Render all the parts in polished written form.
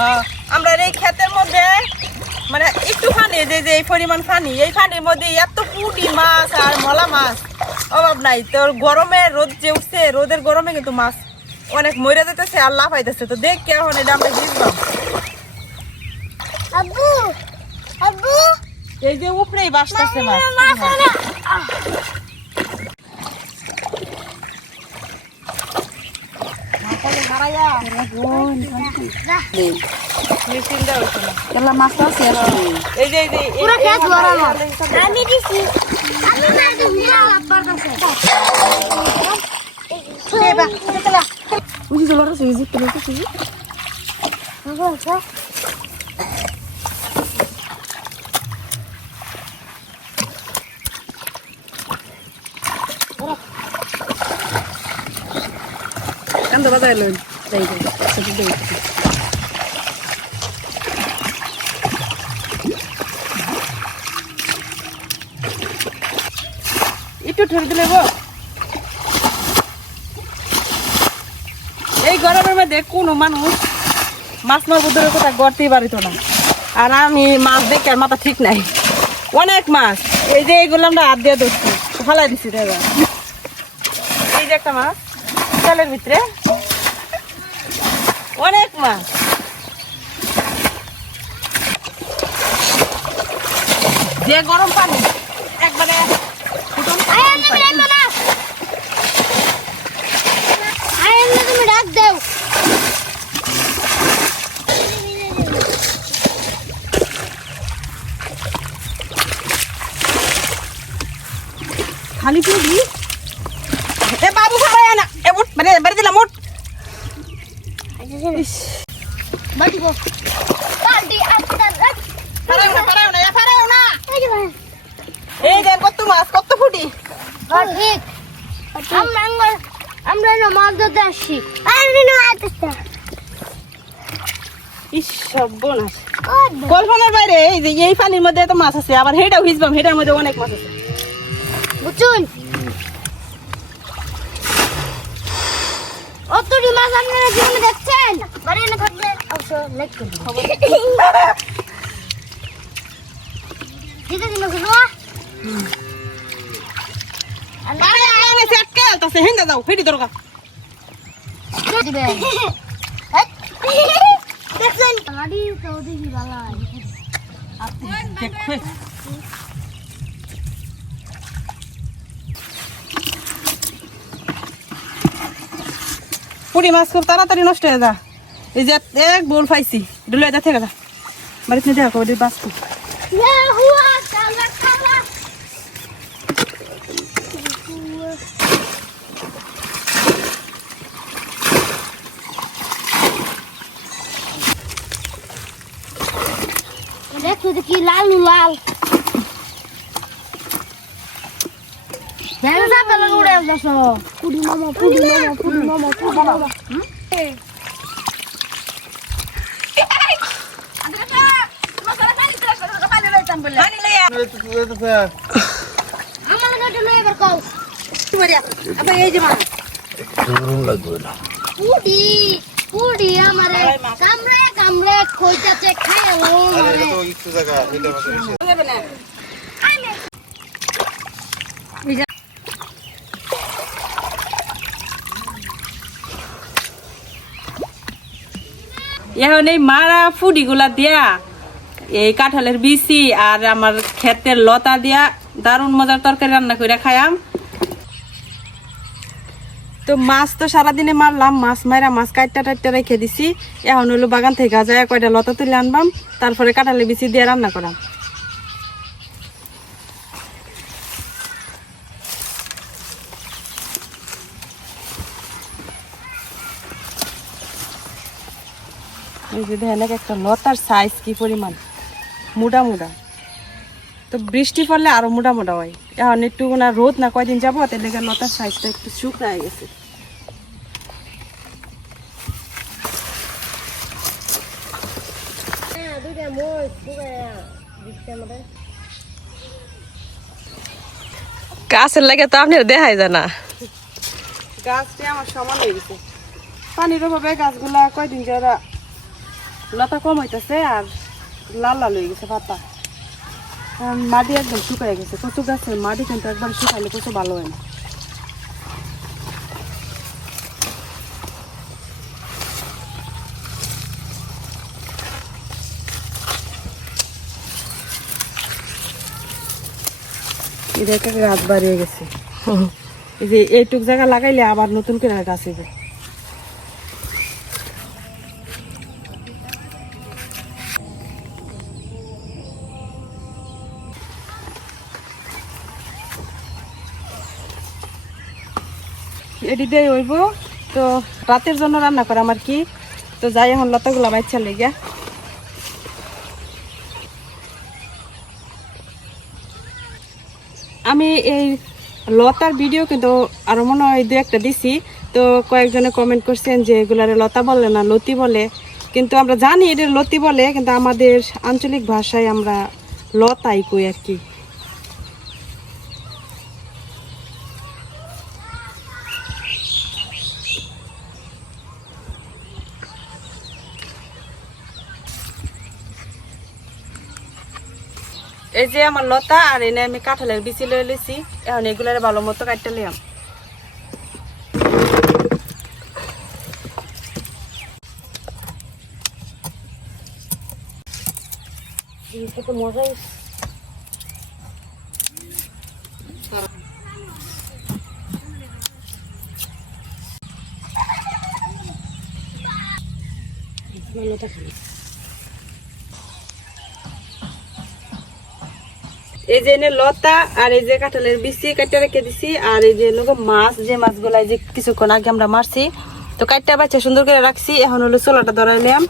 হ্যাঁ আমরা এই ক্ষেতের মধ্যে মানে একটু পানি যে এই পরিমাণ পানি, এই পানির মধ্যে এত পুঁটি মাছ আর মলা মাছ অভাব নাই। তোর গরমে রোদ যে উঠছে, রোদের গরমে কিন্তু মাছ অনেক মরে যেতেছে আর লাফাইতেছে। তো দেখ কেমন এটা আমরা ভিজলাম। আব্বু আব্বু এই যে উপরেই বাসতেছে মাছ। Kan dapat saya lun, saya itu, একটু ঠেলে দিলে গো। এই গরমের মধ্যে কোনো মানুষ মাছ মারবো ধরে কোথায় গড়তেই পারিত না। আর আমি মাছ দেখে আর মাথা ঠিক নাই, অনেক মাছ। এই যে এইগুলো আমরা হাত দিয়ে ধরছি, ফালাই দিচ্ছি দাদা। এই যে একটা মাছ চালের ভিতরে, অনেক মাছ। যে গরম পানি একবারে তুমি ডাক দাও। খালি পুরি এ বাবু খাওয়াই না এ উঠ মানে বেরে দিলাম উঠ। বাটিব বালতি আস্তার পারাও না এই যে কত মাছ কত ফুটি। ঠিক আমরা না মাছ ধরতে আসছি। আমি না আসতে ইস সর্বনাশ, কল্পনার বাইরে। এই যে এই পানির মধ্যে এত মাছ আছে, আবার হেটাও ভিজবাম, হেটার মধ্যে অনেক মাছ আছে বুঝুন। অতটি মাছ আপনারা জীবনে দেখছেন? বাড়ি না থাকলে অবশ্য লাইক করবেন। ঠিক আছে না শুনো। আরে আরে সেট কেল তাছে হেন্দা যাও হেডি দরকার দিবে। দেখছেন গাড়ি তো দেখি বালাই আপনি দেখো। পুরি মাছ খুব তাড়াতাড়ি নষ্ট হয়ে যা। এই যে এক বোল পাইছি, ডুলে যা থেকে যা বাড়িতে নিয়ে যাও ওদের বাঁচবো। ইয়া হুয়া কালা কালা দেখো দেখি লাল লাল দেখো না কালা উড়ে যাচ্ছে। পুরি মামা পুরি মামা পুরি মামা পুরি মামা আমার কাছে নয় এবার কও আবার এই যে মাছ পুরি পুরি আমারে কামড়ে কামড়ে খইতাছে খাইলো আমারে এখন এই মারা ফুডি গুলা দিয়া এই কাঁঠালের বিচি আর আমার ক্ষেতের লতা দিয়া দারুণ মজার তরকারি রান্না করে খাইয়াম। তো মাছ তো সারাদিনে মারলাম, মাছ মারা মাছ কাটটা টাটটা রেখে দিছি। এখন হলো বাগান থেকে যায় কয়টা লতা তুলে আনবাম, তারপরে কাঁঠালের বিচি দিয়ে রান্না করাম। এই যে দেখেন একটা লতার সাইজ কি পরিমাণ মোটা মোটা। তো বৃষ্টি পড়লে আরো মোটা মোটা হয়। এখন একটু না রোদ না কয়দিন যাবো, তার লেগে লতার সাইজটা একটু শুকনো গেছে। গাছের লাগে তো আপনার দেখাই যায় না। গাছটি আমার সমান হয়ে গেছে, পানির অভাবে গাছগুলা কয়দিন যারা লতা কম হইতেছে আর লাল লাল হয়ে গেছে পাতা। মাটি একদম শুকায় গেছে, কচু গাছের মাটি কিন্তু একবার শুকাইলে কচু ভালো হয় না। এটা একটা গাছ বাড়িয়ে গেছে, এই যে এইটুক জায়গা লাগাইলে আবার নতুন করে গাছ হইবে। এটি দিয়ে হইব তো রাতের জন্য রান্না করা আমার কি। তো যাই এখন লতাগুলা বাচ্চা লেগে আমি এই লতার ভিডিও কিন্তু আরো মনে হয় 2-1টা দিছি। তো কয়েকজনে কমেন্ট করছেন যে এগুলারে লতা বলে না লতি বলে, কিন্তু আমরা জানি এটা লতি বলে, কিন্তু আমাদের আঞ্চলিক ভাষায় আমরা লতাই কই আর কি। এই যে আমার লতা আর এনে আমি কাঁঠালের বিচি লয়ে লেছি, এখন এগুলার ভালো মতো কাটতে লিয়াম। মজাই এই যে এনে লতা আর এই যে কাঁঠালের বিচি কাটতে রেখে দিছি, আর এই যে লোক মাছ, যে মাছগুলা যে কিছুক্ষণ আগে আমরা মারছি তো কাটতে বাচ্চা সুন্দর করে রাখছি। এখন হলো চোলাটা ধরাইলাম।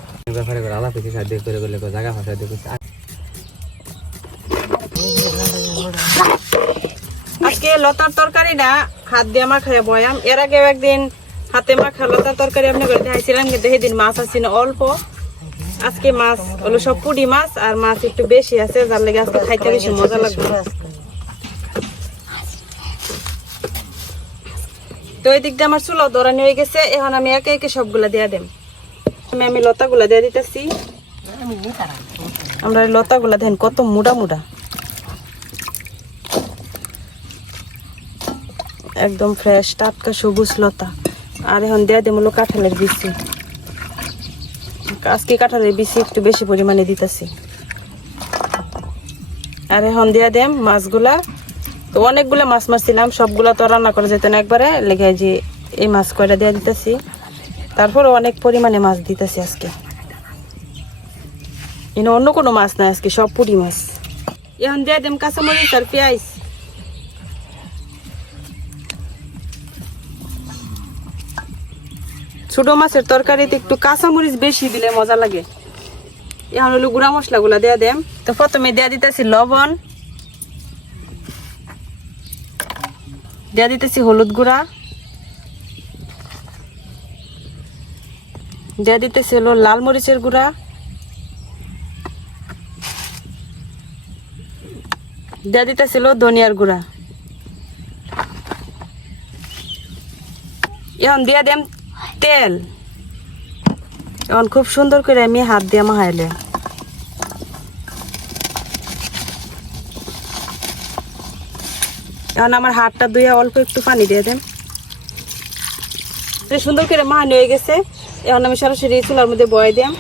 আজকে লতার তরকারি না হাত দিয়ে মাখাইয়া বয়াম, এর আগেও একদিন হাতে মাখা লতার তরকারি আপনি করে দেখাইছিলাম, কিন্তু সেদিন মাছ আছে না অল্প। আজকে মাছ হলো সব পুঁটি মাছ, আর মাছ একটু বেশি আছে, যার লেগে আজকে খাইতে বেশি মজা লাগবে। তো এই দিক দিয়ে আমার চুলাও দরানি হয়ে গেছে, এখন আমি একে একে সবগুলা দিয়ে দেব। আমি লতাগুলা দিয়ে দিতেছি। আমরা লতাগুলা দেখেন কত মুড়া মুড়া, একদম ফ্রেশ টাটকা সবুজ লতা। আর এখন দিয়ে দেব হলো কাঁঠালের বিচি। আজকে কাঁঠালের বিচি একটু বেশি পরিমাণে দিতেছি। আর এখন দিয়ে দেম মাছগুলা। তো অনেকগুলো মাছ মারছিলাম, সবগুলা তো রান্না করা যেত না একবারে, লেগে যে এই মাছ কয়টা দিয়ে দিতেছি। তারপরে অনেক পরিমাণে মাছ দিতেছি আজকে, এনে অন্য কোনো মাছ নাই, আজকে সব পুঁটি মাছ। এখন দিয়ে দেম কাঁচামরিচ আর পেঁয়াজ। ছোট মাছের তরকারিতে একটু কাঁচামরিচ বেশি দিলে মজা লাগে। এখন হলো গুঁড়া মশলা গুলা দিয়ে দেম। তো প্রথমে দিয়ে দিতেছি লবণ, দিয়ে দিতেছি হলুদ গুঁড়া, দিয়ে দিতেছি হলো লাল মরিচের গুঁড়া, দিয়ে দিতেছি হলো ধনিয়ার গুঁড়া। এখন দিয়ে দেম তেল। এখন খুব সুন্দর করে আমি হাত দিয়ে মাখাইলে। এখন আমার হাতটা ধুয়ে অল্প একটু পানি দিয়ে দেন। সুন্দর করে মাখানো হয়ে গেছে, এখন আমি সরাসরি চুলার মধ্যে বয়ে দিলাম।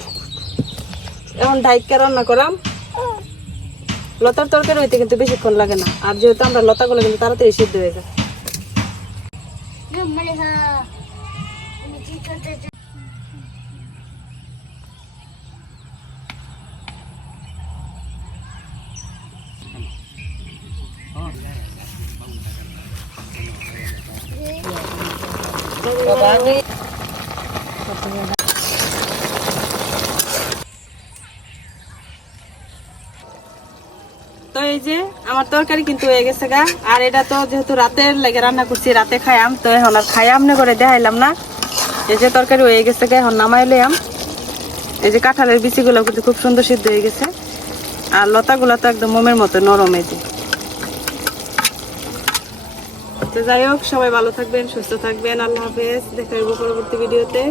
এখন ঢাইকা রান্না করাম। লতার তরকারি হইতে কিন্তু বেশিক্ষণ লাগে না, আর যেহেতু আমরা লতাগুলো কিন্তু তাড়াতাড়ি সিদ্ধ হয়ে যায়। তো এই যে আমার তরকারি কিন্তু হয়ে গেছে গা। আর এটা তো যেহেতু রাতের লেগে রান্না করছি, রাতে খাইয়াম, তো এখন আর খাইয়াম না করে দেখাইলাম না। এই যে তরকারি হয়ে গেছে গা, এখন নামাইলাম। এই যে কাঁঠালের বিচিগুলো কিন্তু খুব সুন্দর সিদ্ধ হয়ে গেছে, আর লতাগুলো তো একদম মোমের মতো নরম। এই যে তো যাই হোক, সবাই ভালো থাকবেন, সুস্থ থাকবেন, আল্লাহ হাফেজ। দেখা হবে পরবর্তী ভিডিওতে।